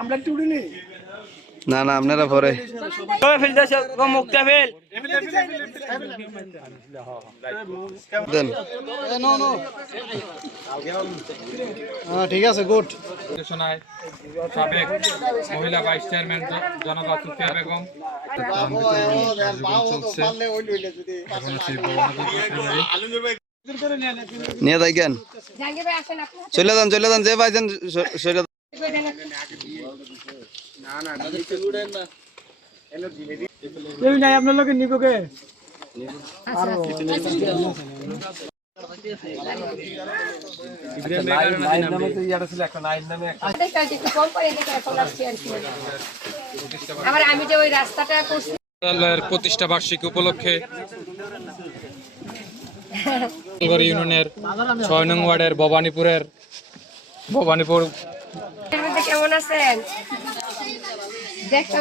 আমরা একটু উড়ি নি। না না আপনারা পরে দেন। ঠিক আছে গুড। সাবেক মহিলা ভাইস চেয়ারম্যান জনাবা সুফিয়া বেগম নিয়ে দেখেন চলে যান যে ভাইজান চলে আপনার লোকে নিব কে প্রতিষ্ঠা বার্ষিকী উপলক্ষে ইউনিয়নের ৬ নং ওয়ার্ডের ভবানীপুর কেমন আছেন দেখতে